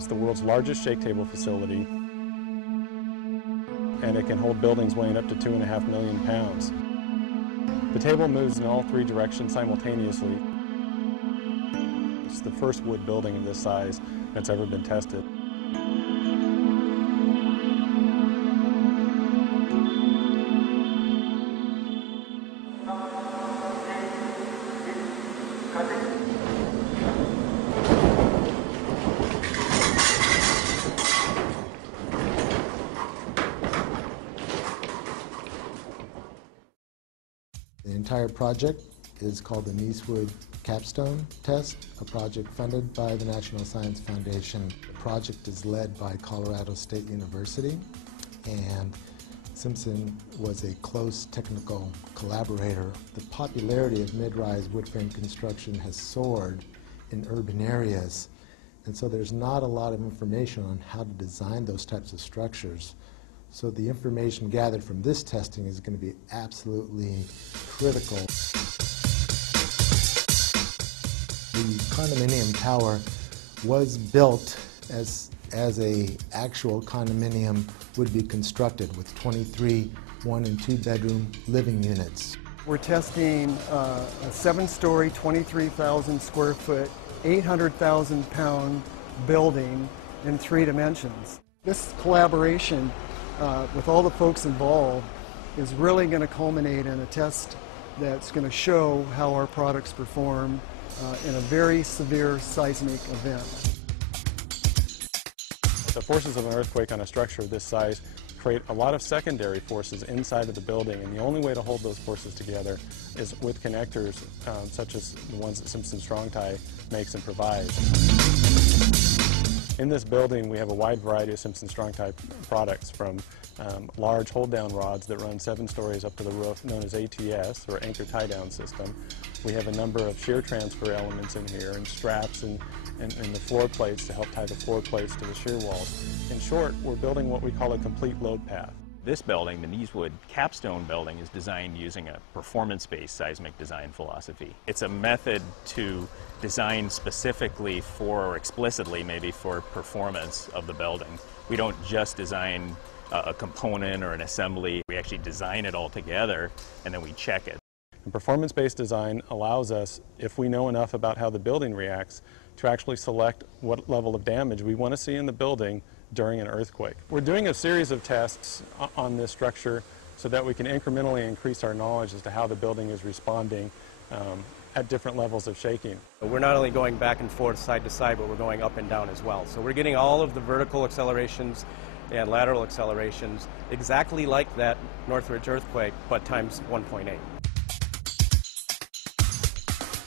It's the world's largest shake table facility, and it can hold buildings weighing up to 2.5 million pounds. The table moves in all 3 directions simultaneously. It's the first wood building of this size that's ever been tested. The entire project is called the NEESWood Capstone Test, a project funded by the National Science Foundation. The project is led by Colorado State University, and Simpson was a close technical collaborator. The popularity of mid-rise wood frame construction has soared in urban areas, and so there's not a lot of information on how to design those types of structures. So the information gathered from this testing is going to be absolutely critical. The condominium tower was built as a actual condominium would be constructed with 23 1- and 2-bedroom living units. We're testing a 7-story, 23,000 square foot, 800,000 pound building in 3 dimensions. This collaboration with all the folks involved is really going to culminate in a test that's going to show how our products perform in a very severe seismic event. The forces of an earthquake on a structure of this size create a lot of secondary forces inside of the building, and the only way to hold those forces together is with connectors such as the ones that Simpson Strong Tie makes and provides. In this building, we have a wide variety of Simpson Strong Tie products, from large hold-down rods that run 7 stories up to the roof, known as ATS, or Anchor Tie-Down System. We have a number of shear transfer elements in here, and straps and the floor plates to help tie the floor plates to the shear walls. In short, we're building what we call a complete load path. This building, the NEESWood Capstone building, is designed using a performance-based seismic design philosophy. It's a method to design specifically for, or explicitly maybe, for performance of the building. We don't just design a component or an assembly. We actually design it all together, and then we check it. And performance-based design allows us, if we know enough about how the building reacts, to actually select what level of damage we want to see in the building during an earthquake. We're doing a series of tests on this structure so that we can incrementally increase our knowledge as to how the building is responding at different levels of shaking. We're not only going back and forth, side to side, but we're going up and down as well. So we're getting all of the vertical accelerations and lateral accelerations exactly like that Northridge earthquake, but times 1.8.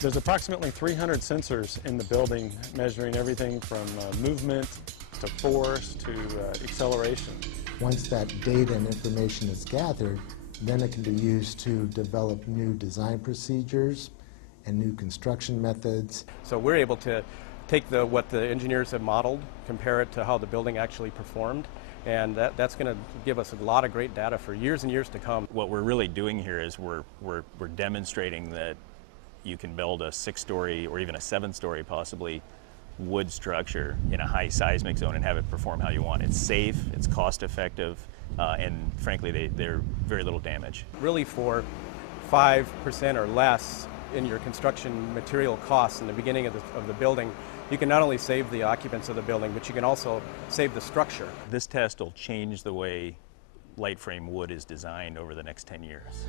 There's approximately 300 sensors in the building, measuring everything from movement to force to acceleration. Once that data and information is gathered, then it can be used to develop new design procedures and new construction methods. So we're able to take what the engineers have modeled, compare it to how the building actually performed, and that's going to give us a lot of great data for years and years to come. What we're really doing here is we're demonstrating that you can build a 6-story or even a 7-story possibly wood structure in a high seismic zone and have it perform how you want. It's safe, it's cost effective, and frankly they're very little damage. Really, for 5% or less in your construction material costs in the beginning of the building, you can not only save the occupants of the building, but you can also save the structure. This test will change the way light frame wood is designed over the next 10 years.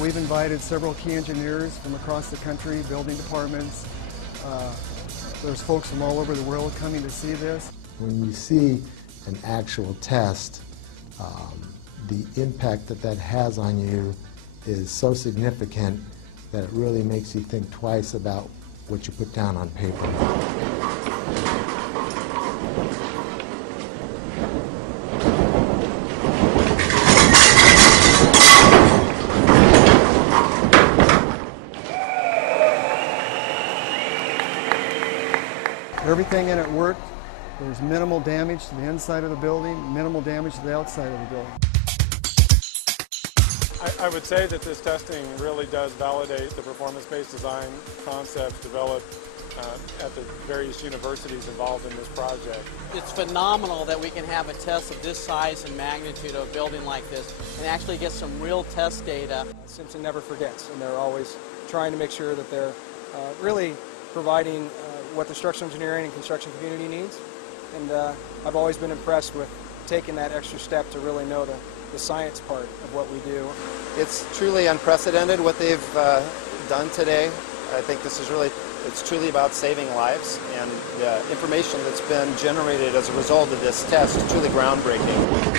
We've invited several key engineers from across the country, building departments. There's folks from all over the world coming to see this. When you see an actual test, the impact that has on you is so significant that it really makes you think twice about what you put down on paper. Everything in it worked. There's minimal damage to the inside of the building, minimal damage to the outside of the building. I would say that this testing really does validate the performance-based design concepts developed at the various universities involved in this project. It's phenomenal that we can have a test of this size and magnitude of a building like this and actually get some real test data. Simpson never forgets, and they're always trying to make sure that they're really providing what the structural engineering and construction community needs. And I've always been impressed with taking that extra step to really know the science part of what we do. It's truly unprecedented what they've done today. I think this is really, it's truly about saving lives, and the information that's been generated as a result of this test is truly groundbreaking.